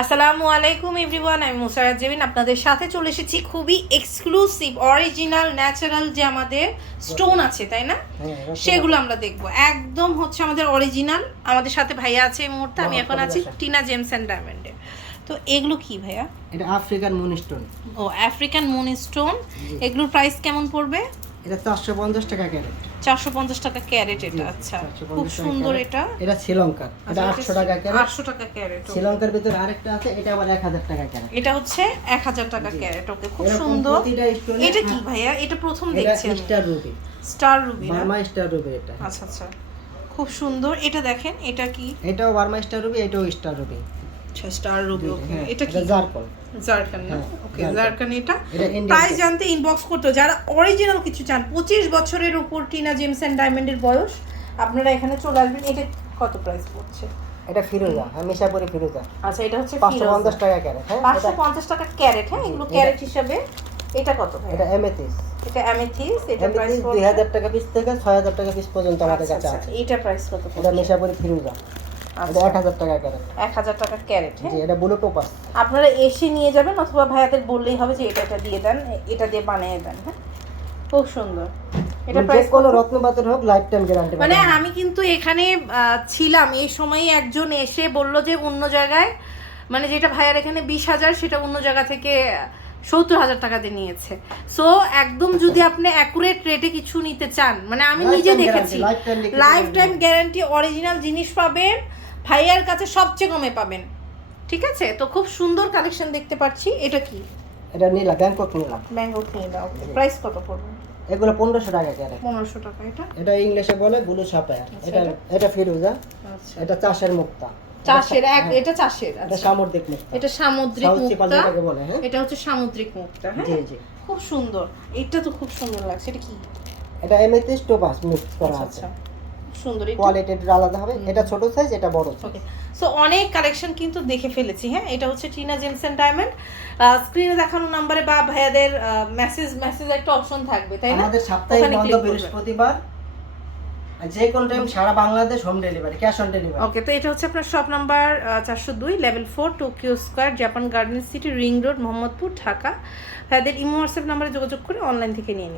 আসসালামু আলাইকুম এভরিওয়ান আমি মুসারাত জেবিন আপনাদের সাথে চলে এসেছি খুবই এক্সক্লুসিভ অরিজিনাল ন্যাচারাল যে আমাদের স্টোন আছে তাই না? হ্যাঁ, সেগুলো আমরা দেখব। একদম হচ্ছে আমাদের অরিজিনাল আমাদের সাথে ভাইয়া আছে এই মুহূর্তে আমি এখন আছি টিনা জেমস অ্যান্ড ডায়মন্ডে তো এগুলো কি ভাইয়া? এটা আফ্রিকান মুনস্টোন ও আফ্রিকান মুন স্টোন এগুলোর প্রাইস কেমন পড়বে? এটা চারশো পঞ্চাশ টাকা ক্যারেট চারশো পঞ্চাশ টাকা ক্যারেট এটা আচ্ছা। খুব সুন্দর এটা। এটা শ্রীলঙ্কার। এটা আটশো টাকা ক্যারেট। আটশো টাকা ক্যারেট শ্রীলঙ্কার ভিতরে আরেকটা আছে এটা আবার এক হাজার টাকা ক্যারেট। এটা হচ্ছে এক হাজার টাকা ক্যারেট ওকে। খুব সুন্দর। এটা কি ভাইয়া? এটা প্রথম দেখছি স্টার রুবি। স্টার রুবি না? বার্মা স্টার রুবি এটা। আচ্ছা আচ্ছা। খুব সুন্দর। এটা দেখেন এটা কি? এটাও বার্মা স্টার রুবি এটাও স্টার রুবি। আচ্ছা স্টার রুবি ওকে হ্যাঁ এটা কি? জারকান। না? হ্যাঁ, ওকে জারকান। জারকান এটা? এটা প্রাইস জানতে ইনবক্স করতে যারা অরিজিনাল কিছু চান পঁচিশ বছরের উপর টিনা জেমস ডায়মন্ডের বয়স আপনারা এখানে চলে আসবেন এটা কত প্রাইস পড়ছে? এটা ফিরোজা হ্যাঁ মিশাপুরি ফিরোজা। আচ্ছা এটা হচ্ছে পাঁচশো পঞ্চাশ টাকা ক্যারেট হ্যাঁ টাকা ক্যারেট হ্যাঁ এগুলো ক্যারেট হিসাবে এটা কত এটা এমেথিস এটা অ্যামেথিস এটা প্রাইস এমেথিস দুই হাজার টাকা পিস থেকে ছয় হাজার টাকা পিস পর্যন্ত আমাদের আচ্ছা কাছে আচ্ছা আছে। এটা প্রাইস কত এটা ফিরোজা। আচ্ছা এক হাজার টাকা ক্যারেট এক হাজার টাকা ক্যারেট হ্যাঁ? এটা আপনারা এসে নিয়ে যাবেন অথবা ভাইয়াদের বললেই হবে যে এটা এটা দিয়ে দেন এটা দিয়ে বানিয়ে দেন হ্যাঁ? খুব সুন্দর। এটা প্রাইস কোনো রত্নপাতের হোক লাইফ টাইম গ্যারান্টি মানে আমি কিন্তু এখানে ছিলাম। এই সময় একজন এসে বলল যে অন্য জায়গায় মানে যেটা ভাইয়ার এখানে বিশ হাজার সেটা অন্য জায়গা থেকে সত্তর হাজার টাকা দিয়ে নিয়েছে। সো একদম যদি আপনি অ্যাকুরেট রেটে কিছু নিতে চান মানে আমি নিজে দেখেছি। লাইফ টাইম গ্যারান্টি অরিজিনাল জিনিস পাবেন ভাইয়ার কাছে সবচেয়ে কমে পাবেন। ঠিক আছে? তো খুব সুন্দর কালেকশন দেখতে পাচ্ছি। এটা কি? এটা নিলাম ব্যাংকক নিলাম ব্যাংকক দাও প্রাইস কত পড়বে? এগুলো পনেরোশো টাকা ক্যারেট। পনেরোশো টাকা। এটা? এটা ইংলিশে বলে ব্লু সাপায়ার এটা এটা? এটা ফিরোজা। আচ্ছা। এটা চাষের মুক্তা। চাষের এক হ্যাঁ, এটা চাষের এটা আচ্ছা। সামুদ্রিক মুক্তা। এটা সামুদ্রিক মুক্তা। বলে হ্যাঁ। এটা হচ্ছে সামুদ্রিক মুক্তা হ্যাঁ। জি জি। খুব সুন্দর। এটা তো খুব সুন্দর লাগছে। এটা কি? এটা এমএথিস টোপাস মিক্স করা আচ্ছা আছে। আচ্ছা। সুন্দর কোয়ালিটি আলাদা হবে। এটা ছোট সাইজ এটা বড় ওকে সো অনেক কালেকশন কিন্তু দেখে ফেলেছি হ্যাঁ? এটা হচ্ছে টিনা জেমস এন্ড ডায়মন্ড স্ক্রিনে দেখানো নাম্বারে বা ভাইয়াদের মেসেজ মেসেজ একটা অপশন থাকবে তাই না? আমাদের সাপ্তাহিক বন্ধ বৃহস্পতিবার। যে কোনো time Sara Bangladesh home delivery cash on delivery okay তো এটা হচ্ছে আপনার শপ নাম্বার চারশো দুই level four Tokyo square Japan garden city ring road Mohammadpur Dhaka ভাইয়াদের ইমো হোয়াটসঅ্যাপ নাম্বারে যোগাযোগ করে অনলাইন থেকে নিয়ে নিন।